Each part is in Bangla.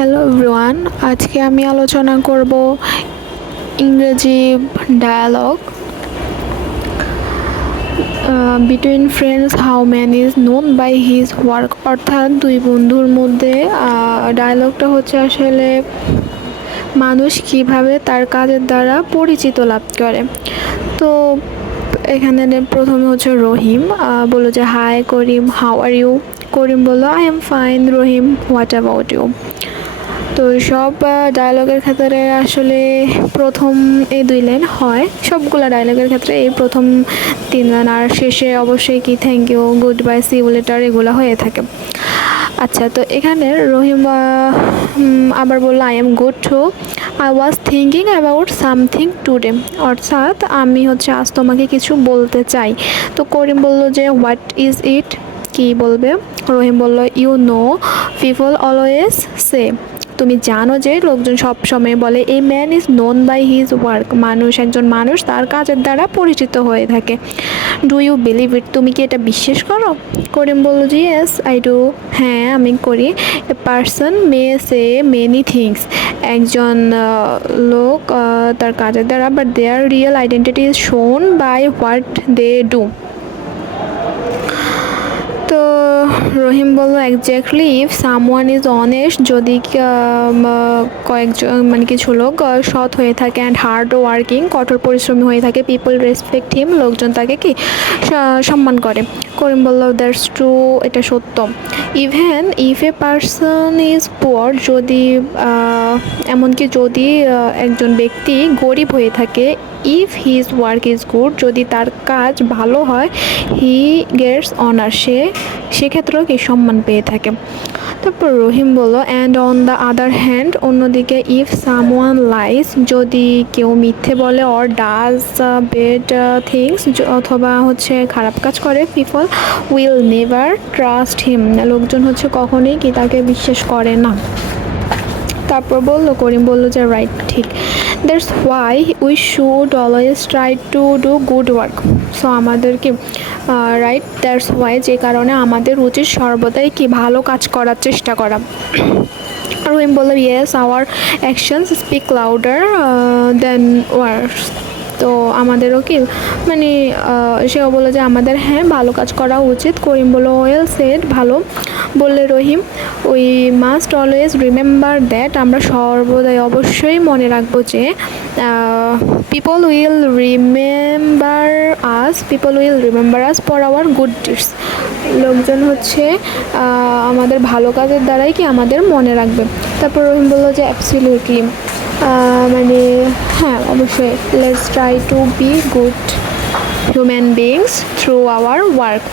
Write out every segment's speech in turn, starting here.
হ্যালো এভরিওয়ান, আজকে আমি আলোচনা করব ইংরেজি dialogue between friends how man is known by his work. অর্থাৎ দুই বন্ধুর মধ্যে ডায়ালগটা হচ্ছে আসলে মানুষ কিভাবে তার কাজের দ্বারা পরিচিত লাভ করে। তো এখানে প্রথমে হচ্ছে রহিম বললো যে hi Karim, how are you. Karim বললো I am fine Rahim, what about you. তো সব ডায়লগের ক্ষেত্রে আসলে প্রথম এই দুই লাইন হয়, সবগুলো ডায়লগের ক্ষেত্রে এই প্রথম তিন লাইন, আর শেষে অবশ্যই কি thank you, good bye, see you later এগুলো হয়ে থাকে। আচ্ছা, তো এখানে রহিম আবার বললো I am good too, I was thinking about something today. অর্থাৎ আমি হচ্ছে আজ তোমাকে কিছু বলতে চাই। তো করিম বললো যে হোয়াট ইজ ইট, কি বলবে। রহিম বলল you know people always say, তুমি জানো যে লোকজন সব সময় বলে a man is known by his work, একজন মানুষ তার কাজের দ্বারা পরিচিত হয়ে থাকে। ডু ইউ বিলিভ ইট, তুমি কি এটা বিশ্বাস করো। করিম বলল যে ইয়েস আই ডু, হ্যাঁ আমি করি। A person may say many things, একজন লোক তার কাজের দ্বারা, but their real identity is shown by what they do. তো রহিম বলল exactly, if someone is honest, যদি কয়েকজন কিছু লোক সৎ হয়ে থাকে, অ্যান্ড হার্ড ওয়ার্কিং, কঠোর পরিশ্রমী হয়ে থাকে, পিপল রেসপেক্ট হিম, লোকজন তাকে কি সম্মান করে। করিম বলল দ্যাটস ট্রু, এটা সত্য। Even if a person is poor, যদি এমনকি যদি একজন ব্যক্তি গরিব হয়ে থাকে, if his work is good, যদি তার কাজ ভালো হয়, হি গেটস অনার, সেক্ষেত্রেও কি সম্মান পেয়ে থাকে। তারপর রহিম বলল and on the other hand, অন্যদিকে ইফ সামওয়ান লাইস, যদি কেউ মিথ্যে বলে, অর ডাজ ব্যাড থিংস, অথবা হচ্ছে খারাপ কাজ করে, people will never trust him, লোকজন হচ্ছে কখনোই কি তাকে বিশ্বাস করে না। তারপর করিম বলল যে রাইট, ঠিক, that's why we should always try to do good work. So আমাদের কি রাইট, দ্যাটস হোয়াই, যে কারণে আমাদের উচিত সর্বদাই কি ভালো কাজ করার চেষ্টা করা। রহিম বলল yes our actions speak louder than words. তো আমাদেরও কি সেও বললো যে আমাদের হ্যাঁ ভালো কাজ করা উচিত। করিম বললো ওয়েল সেড, ভালো বললে Rahim. We must always remember that, আমরা সর্বদাই অবশ্যই মনে রাখবো যে people will remember us for our good deeds, লোকজন হচ্ছে আমাদের ভালো কাজের দ্বারাই কি আমাদের মনে রাখবে। তারপর রহিম বললো যে অ্যাবসলিউটলি, হ্যাঁ অবশ্যই, let's try to be good human beings through our work,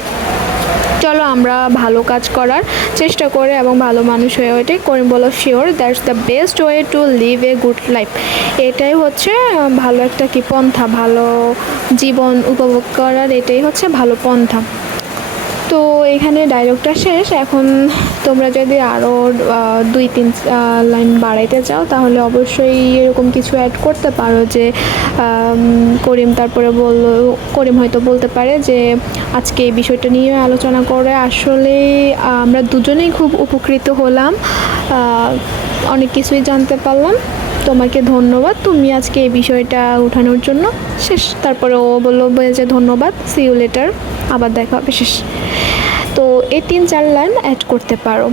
চলো আমরা ভালো কাজ করার চেষ্টা করে এবং ভালো মানুষ হয়ে ওঠে। করিম বলো sure, that's the best way to live a good life, এটাই হচ্ছে ভালো একটা কি পন্থা, ভালো জীবন উপভোগ করার এটাই হচ্ছে ভালো পন্থা। তো এখানে ডায়লগটা শেষ। এখন তোমরা যদি আরও 2-3 লাইন বাড়াইতে চাও তাহলে অবশ্যই এরকম কিছু অ্যাড করতে পারো, যে করিম তারপরে করিম হয়তো বলতে পারে যে আজকে এই বিষয়টা নিয়ে আলোচনা করে আসলে আমরা দুজনেই খুব উপকৃত হলাম, অনেক কিছুই জানতে পারলাম, তোমাকে ধন্যবাদ, তুমি আজকে এই বিষয়টা উঠানোর জন্য। শেষ। তারপরে ও বললো যে ধন্যবাদ, সি ইউ লেটার, আবার দেখা হবে, শেষ। তো এই 3-4 লাইন অ্যাড করতে পারো।